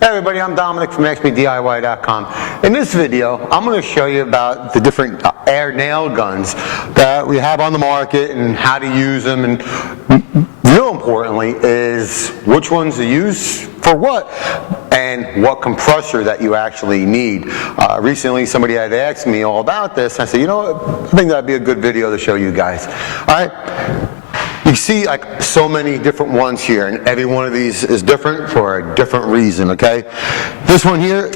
Hey everybody, I'm Dominic from askmediy.com. In this video, I'm going to show you about the different air nail guns that we have on the market and how to use them, and real importantly is which ones to use for what and what compressor that you actually need. Recently somebody had asked me all about this. I said, you know what, I think that'd be a good video to show you guys. Alright, you see like so many different ones here, and every one of these is different for a different reason, okay? This one here,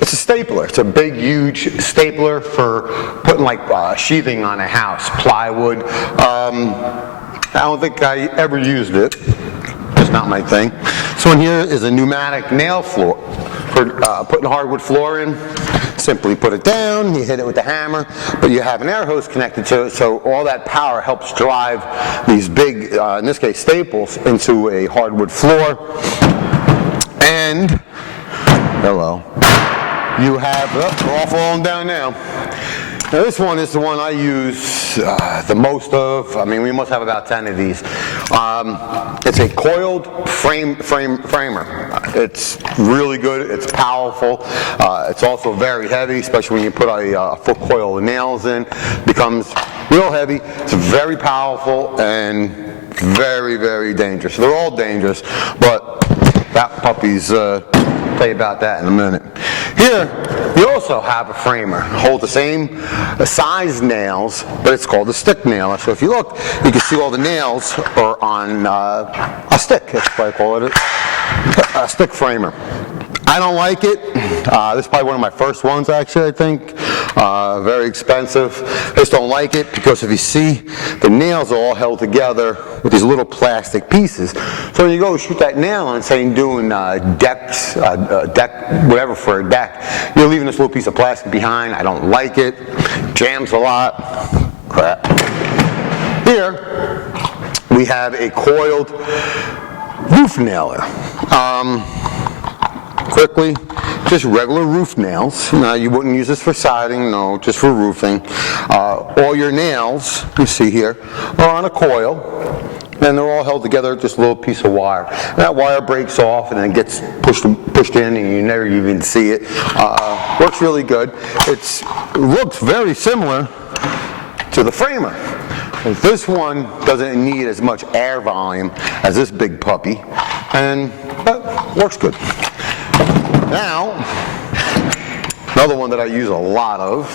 it's a stapler. It's a big, huge stapler for putting like sheathing on a house, plywood. I don't think I ever used it. It's not my thing. This one here is a pneumatic nail floor for putting hardwood floor in. Simply put it down, you hit it with the hammer, but you have an air hose connected to it, so all that power helps drive these big, in this case staples, into a hardwood floor. And, hello, you have, they're all falling down now. Now this one is the one I use the most of. I mean, we must have about 10 of these. It's a coiled framer. It's really good. It's powerful. It's also very heavy, especially when you put a full coil of nails in. It becomes real heavy. It's very powerful and very, very dangerous. They're all dangerous, but that puppy's tell you about that in a minute. Here, you also have a framer. Hold the same size nails, but it's called a stick nailer. So if you look, you can see all the nails are on a stick. That's why I call it a stick framer. I don't like it. This is probably one of my first ones, actually, I think. Very expensive. I just don't like it because if you see, the nails are all held together with these little plastic pieces. So when you go shoot that nail and say you're doing deck, whatever for a deck, you're leaving this little piece of plastic behind. I don't like it. Jams a lot. Crap. Here, we have a coiled roof nailer. Quickly, just regular roof nails. Now, you wouldn't use this for siding, no, just for roofing. All your nails, you see here, are on a coil, and they're all held together with this little piece of wire. And that wire breaks off and then gets pushed in, and you never even see it. Works really good. It looks very similar to the framer. This one doesn't need as much air volume as this big puppy, and works good. Now, another one that I use a lot of,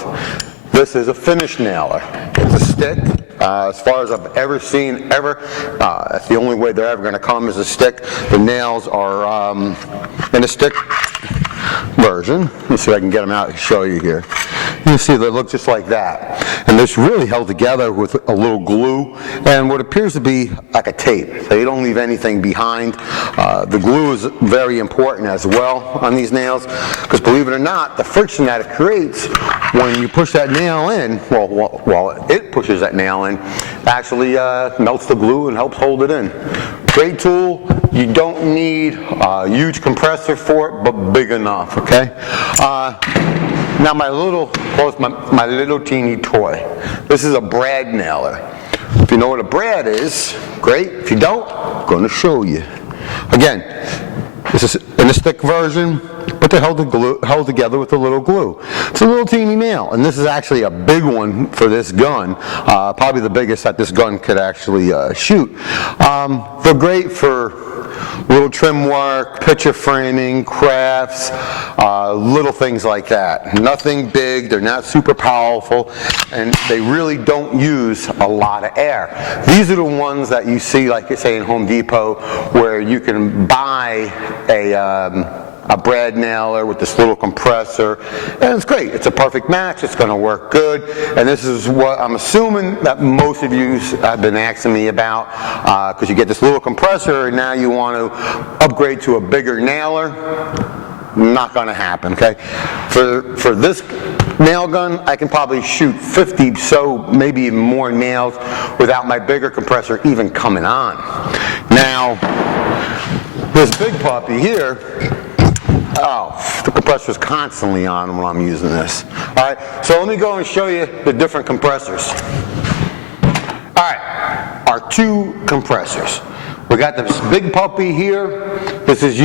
this is a finish nailer. It's a stick. As far as I've ever seen, that's the only way they're ever going to come is a stick. The nails are in a stick version. Let's see if I can get them out and show you here. You see they look just like that. And this really held together with a little glue and what appears to be like a tape. So you don't leave anything behind. The glue is very important as well on these nails because believe it or not, the friction that it creates when you push that nail in, well it pushes that nail in, actually melts the glue and helps hold it in. Great tool. You don't need a huge compressor for it, but big enough, okay? Now my little teeny toy. This is a brad nailer. If you know what a brad is, great. If you don't, I'm going to show you. Again, this is in a stick version, but they're held together with a little glue. It's a little teeny nail, and this is actually a big one for this gun. Probably the biggest that this gun could actually shoot. They're great for little trim work, picture framing, crafts, little things like that. Nothing big, they're not super powerful, and they really don't use a lot of air. These are the ones that you see, like you say in Home Depot, where you can buy a brad nailer with this little compressor, and it's great. It's a perfect match. It's going to work good, and this is what I'm assuming that most of you have been asking me about, because you get this little compressor and now you want to upgrade to a bigger nailer. Not going to happen, okay? For this nail gun, I can probably shoot 50, so maybe even more nails without my bigger compressor even coming on. Now, this big puppy here, the compressor's constantly on when I'm using this. All right, so let me go and show you the different compressors. All right, our two compressors. We got this big puppy here. This is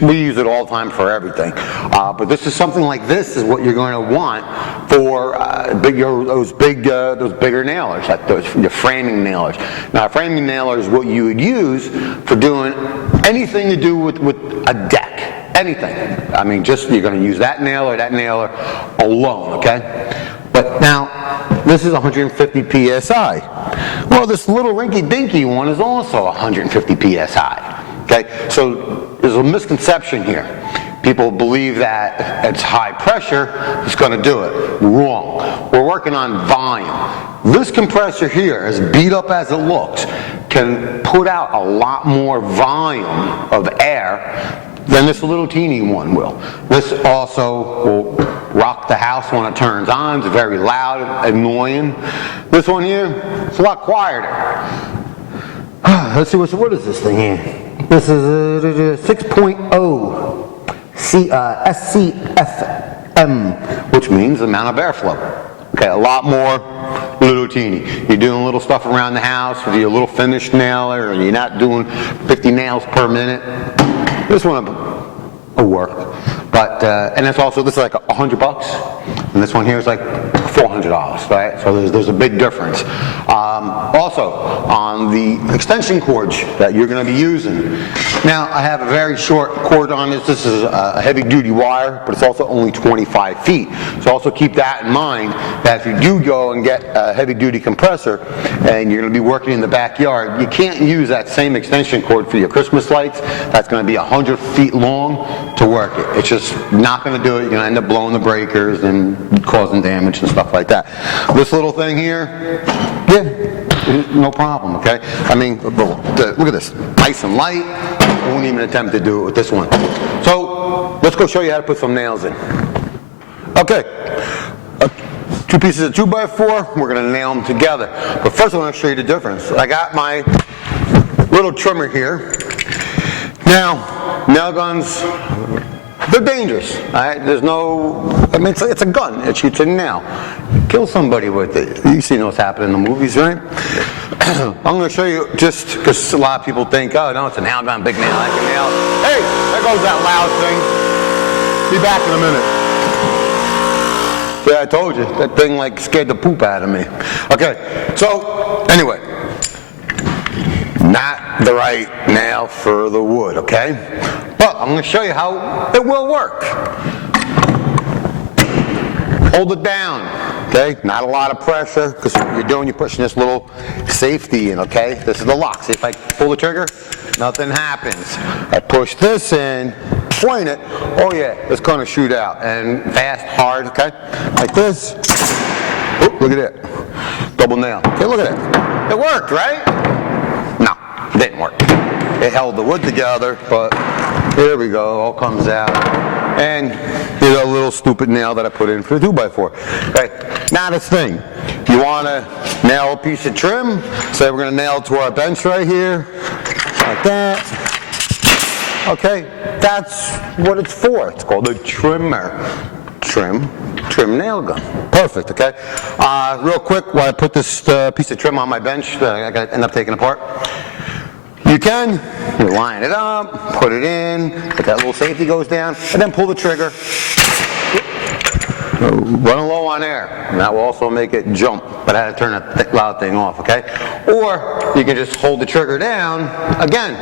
we use it all the time for everything. But this is something like this is what you're going to want for those bigger nailers, like your framing nailers. Now, a framing nailer is what you would use for doing anything to do with a deck. Anything. I mean, you're going to use that nailer alone, okay? But now, this is 150 psi. Well, this little rinky-dinky one is also 150 psi. Okay, so there's a misconception here. People believe that it's high pressure, it's going to do it. Wrong. We're working on volume. This compressor here, as beat up as it looks, can put out a lot more volume of air than this little teeny one will. This also will rock the house when it turns on. It's very loud, annoying. This one here, it's a lot quieter. Let's see, what is this thing here? This is a 6.0 SCFM, which means amount of airflow. Okay, a lot more little teeny. You're doing little stuff around the house with your little finished nailer, or you're not doing 50 nails per minute. This one will work, but and it's also, this is like $100, and this one here is like $400, right? So there's a big difference. Also, on the extension cords that you're going to be using. Now, I have a very short cord on this. This is a heavy-duty wire, but it's also only 25 feet. So also keep that in mind, that if you do go and get a heavy-duty compressor, and you're going to be working in the backyard, you can't use that same extension cord for your Christmas lights. That's going to be 100 feet long to work it. It's just not going to do it. You're going to end up blowing the breakers and causing damage and stuff like that. This little thing here, yeah, no problem, okay? I mean, look at this, nice and light. I won't even attempt to do it with this one. So, let's go show you how to put some nails in. Okay, two pieces of 2x4, we're going to nail them together. But first I want to show you the difference. I got my little trimmer here. Now, nail guns, they're dangerous. Right? There's no, I mean, it's a gun. It shoots a nail. Kill somebody with it. You've seen what's happening in the movies, right? I'm going to show you, just because a lot of people think, oh no, it's a nail gun, big nail, I can nail. Hey, there goes that loud thing. Be back in a minute. Yeah, I told you, that thing like scared the poop out of me. Okay, so anyway, not the right nail for the wood, okay? But I'm going to show you how it will work. Hold it down, okay? Not a lot of pressure, because what you're doing, you're pushing this little safety in, okay? This is the lock. See, if I pull the trigger, nothing happens. I push this in, point it, oh yeah, it's going to shoot out. And fast, hard, okay? Like this. Oh, look at it. Double nail. Okay, look at it. It worked, right? No, it didn't work. It held the wood together, but here we go, all comes out. And here's a little stupid nail that I put in for the 2x4. Okay, now this thing. You want to nail a piece of trim. Say we're going to nail it to our bench right here, like that. Okay, that's what it's for. It's called a trimmer. Trim nail gun. Perfect, okay? Real quick, while I put this piece of trim on my bench that I got to end up taking apart, you line it up, put it in, but that little safety goes down, and then pull the trigger. Run low on air, and that will also make it jump, but I had to turn that loud thing off, okay? Or you can just hold the trigger down. Again,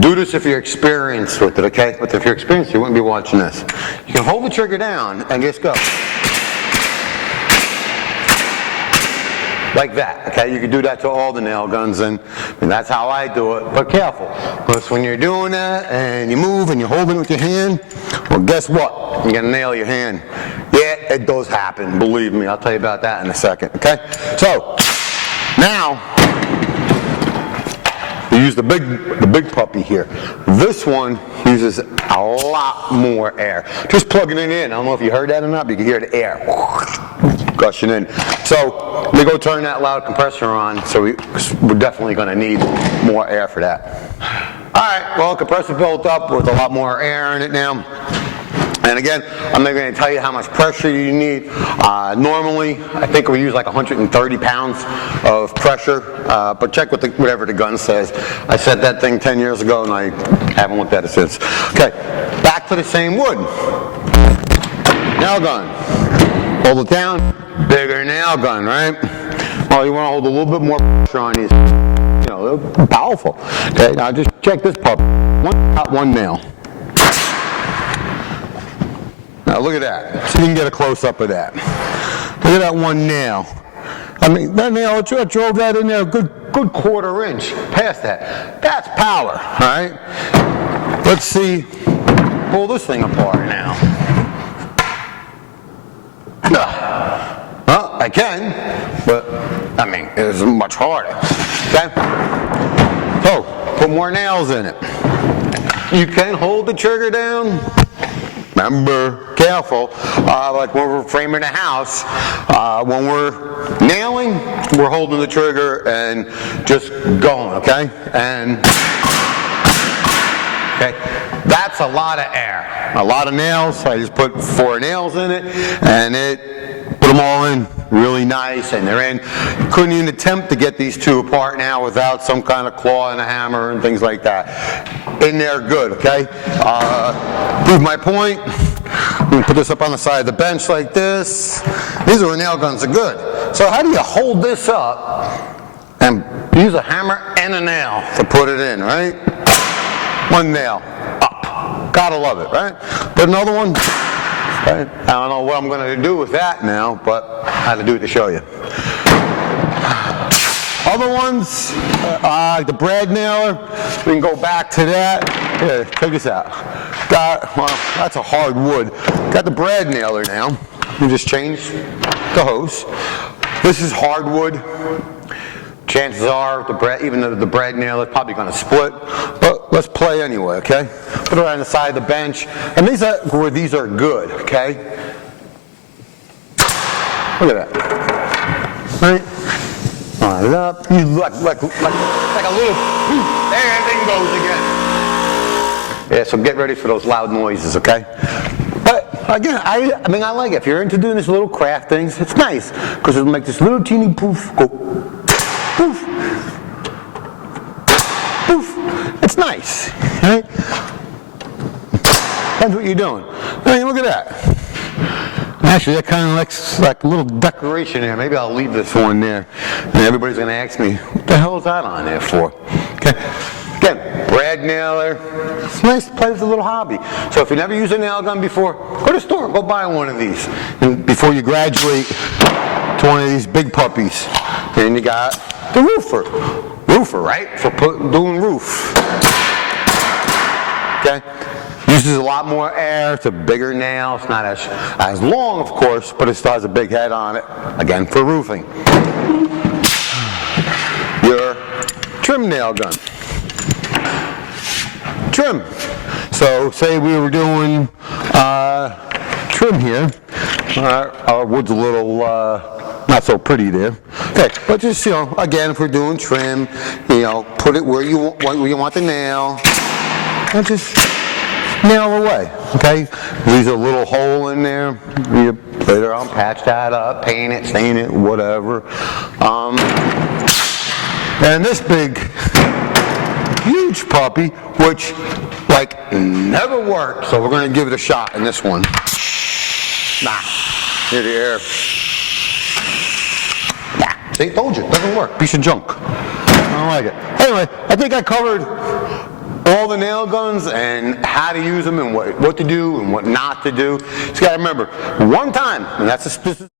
do this if you're experienced with it, okay? But if you're experienced, you wouldn't be watching this. You can hold the trigger down and just go. Like that, okay? You can do that to all the nail guns, and that's how I do it. But careful, because when you're doing that and you move and you're holding it with your hand, well, guess what? You're gonna nail your hand. Yeah, it does happen. Believe me, I'll tell you about that in a second. Okay? So now we use the big puppy here. This one uses a lot more air. Just plugging it in. I don't know if you heard that or not, but you can hear the air gushing in. So let me go turn that loud compressor on. So we're definitely going to need more air for that. All right. Well, compressor built up with a lot more air in it now. And again, I'm not going to tell you how much pressure you need. Normally, I think we use like 130 pounds of pressure, but check with whatever the gun says. I said that thing 10 years ago, and I haven't looked at it since. Okay, back to the same wood. Nail gun. Hold it down. Bigger nail gun, right? Well, you want to hold a little bit more pressure on these. You know, they're powerful. Okay, now just check this pup. One nail. Now look at that. So you can get a close-up of that. Look at that one nail. I mean, that nail, I drove that in there a good quarter inch past that. That's power, all right? Let's see, pull this thing apart now. Well, I can, but, I mean, it's much harder, okay? So, put more nails in it. You can hold the trigger down. Remember, careful, like when we're framing a house, when we're nailing, we're holding the trigger and just going, okay? And, okay, that's a lot of air. A lot of nails, I just put 4 nails in it, and put them all in really nice, and they're in. Couldn't even attempt to get these two apart now without some kind of claw and a hammer and things like that. In there good, okay? Prove my point. I'm going to put this up on the side of the bench like this. These are where nail guns are good. So how do you hold this up and use a hammer and a nail to put it in, right? One nail, up. Gotta love it, right? Put another one. Right? I don't know what I'm going to do with that now, but I had to do it to show you. Other ones, the brad nailer, we can go back to that. Here, check this out. Well, that's a hard wood. Got the brad nailer now. You just change the hose. This is hardwood. Chances are, even the brad nailer is probably going to split, but let's play anyway, okay? Put it on the side of the bench, and these are good, okay? Look at that. Right? Line it up. You look like a little poof. There, everything goes again. Yeah, so get ready for those loud noises, okay? But again, I mean, I like it. If you're into doing this little craft things, it's nice because it'll make this little teeny poof go poof, poof. It's nice, right? That's what you're doing. I mean, look at that. Actually, that kind of looks like a little decoration there. Maybe I'll leave this one there. And everybody's going to ask me, what the hell is that on there for? Okay. Again, brad nailer. It's nice to play with a little hobby. So if you never used a nail gun before, go to the store, go buy one of these. And before you graduate to one of these big puppies. And you got the roofer, right? For doing roof. Okay? Uses a lot more air, it's a bigger nail, it's not as long, of course, but it still has a big head on it, again, for roofing. Your trim nail gun. Trim. So, say we were doing trim here. Our wood's a little not so pretty there. Okay, but just, again, if we're doing trim, put it where you want the nail, and just nail away, okay? Leaves a little hole in there. You later on patch that up, paint it, stain it, whatever. And this big, huge puppy, which never worked, so we're going to give it a shot in this one. Nah, here the air. Nah, see, told you, it doesn't work. Piece of junk. I don't like it. Anyway, I think I covered all the nail guns and how to use them and what to do and what not to do. Just got to remember, one time, and that's a specific